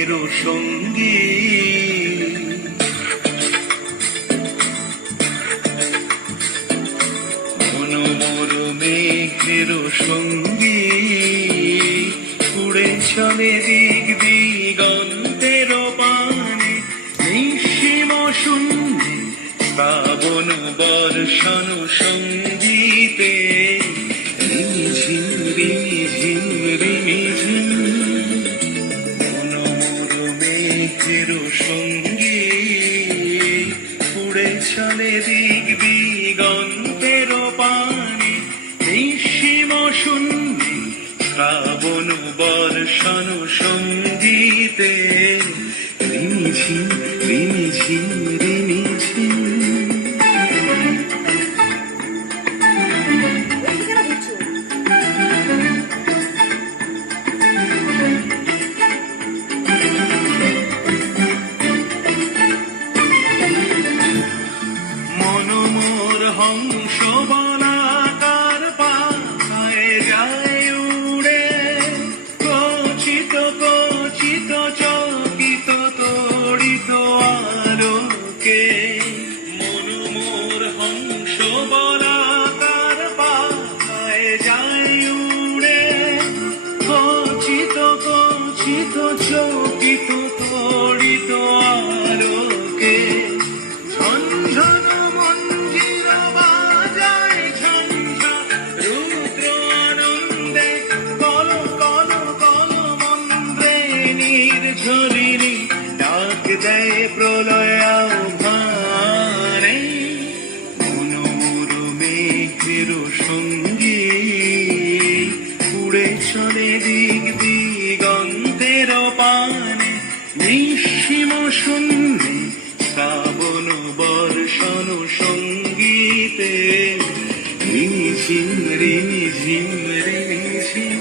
মেঘের সঙ্গী, মনোমর মেঘের সঙ্গী, উড়ে চলে দিক দিগন্তের পানে, নিঃসীম শূন্যে শ্রাবণ বর্ষণ সঙ্গীতে, রিমিঝিম রিমিঝিম রিমিঝিম, মনোমর মেঘের সঙ্গী, উড়ে চলে দিক দিগন্তের পানে, নিঃসীম শূন্যে শ্রাবণ বর্ষণ সঙ্গীতে, রিমিঝিম রিমিঝিম রিমিঝিম। মনোমর হংস বলাকার পাখায় যায় উড়ে, কচিত কচিত চকিত তড়িত আলোকে, মনোমর হংস বলাকার পাখায় যায় উড়ে, কচিত কচিত চকিত তড়িত আলোকে, ঝনঝন মঞ্জির বাজায় ঝঞ্ঝা, রুদ্র আনন্দে কল কল কল মন্দ্রে, নির্ঝরিণী ডাক দেয় প্রলয় আহ্বানে, মনোমর মেঘের সঙ্গী, উড়ে চলে দিক দিগন্তের পানে, নিঃসীম শূন্যে শ্রাবণ বর্ষণ সঙ্গীতে, রিমিঝিম রিমিঝিম রিমিঝিম।